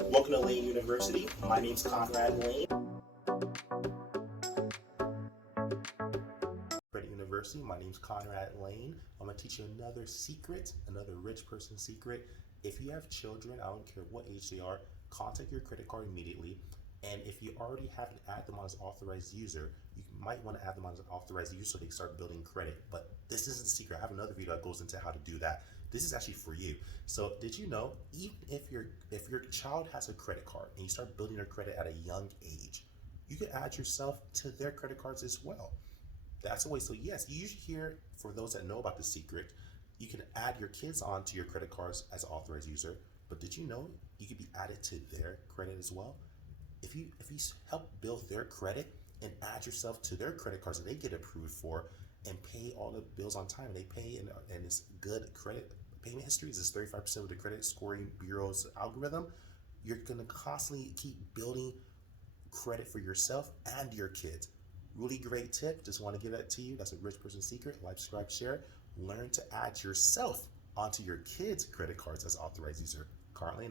Welcome to Lane University. My name's Conrad Layn. Credit University. My name's Conrad Layn. I'm going to teach you another secret, another rich person secret. If you have children, I don't care what age they are, contact your credit card immediately. And if you already haven't added them on as authorized user, you might want to add them on as an authorized user so they start building credit. But this isn't the secret. I have another video that goes into how to do that. This is actually for you. So did you know, even if your child has a credit card and you start building their credit at a young age, you can add yourself to their credit cards as well. That's a way. So yes, you usually hear, for those that know about the secret, you can add your kids onto your credit cards as an authorized user. But did you know you could be added to their credit as well? If you help build their credit and add yourself to their credit cards that they get approved for and pay all the bills on time, and they pay and it's good credit payment histories, is 35% of the credit scoring bureau's algorithm, you're gonna constantly keep building credit for yourself and your kids. Really great tip, just want to give that to you. That's a rich person secret. Like, subscribe, share. Learn to add yourself onto your kids' credit cards as authorized user. Currently